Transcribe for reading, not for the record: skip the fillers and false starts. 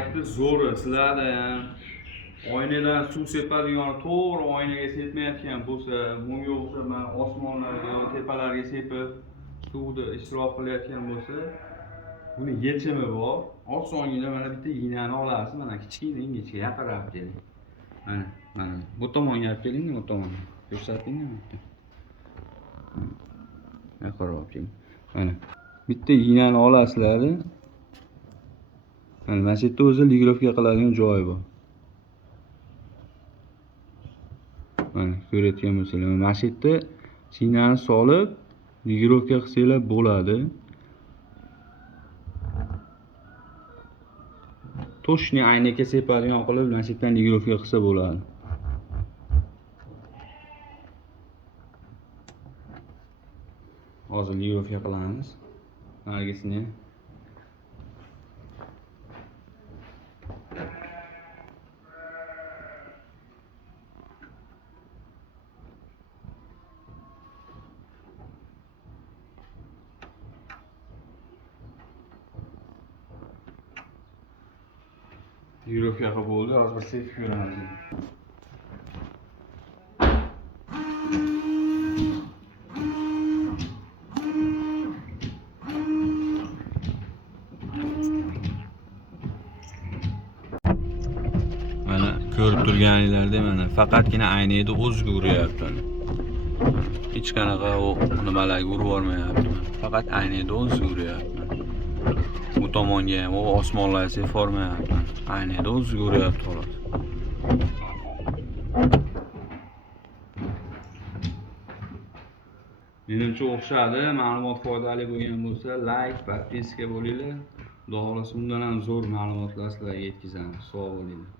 laykni zo'ri sizlarda ham oynadan suv sepadigan to'g'ri oynaga sepmayotgan bo'lsa, bunga o'xshab mana osmonlarga, tepalarga sepib suvni isrof qilayotgan bo'lsa, buni yechimi bor. Osongina mana bitta iynani olasiz, mana kichkina ingichka yaqinroq keling. Mana bu tomonga olib keling, bu tomonga. Ko'rsatingmi bitta? Yaqinroq keling. Mana bitta iynani olasizlar. Mana shu yerda o'zi ligirovka qiladigan joyi bor. Mana ko'rayotgan bo'lsanglar, mana shu yerda iynani solib ligirovka qilsanglar bo'ladi. Toshni aynaga sepadigan qilib mana shu yerdan ligirovka qilsa bo'ladi. Hozir ligirovka qilamiz. Narigisini ligirovka qilib bo'ldi. Hozir bir sepib ko'ramiz. Mana ko'rib turganinglardek mana faqatgina aynakni o'ziga uryapti. Hech qanaqa u nimalarga urib olmayapti. Faqat aynakni o'ziga uryapti. Bu tomonga ham u osmonlarga sepib olmayapti. Aynakni o'ziga uryapti xolos. Menimcha o'xshadi. Ma'lumot foydali bo'lgan bo'lsa, like, podpiska bo'linglar. Xudo xolasa bundan ham zo'r ma'lumotlar sizlarga yetkazamiz. Sog' bo'linglar.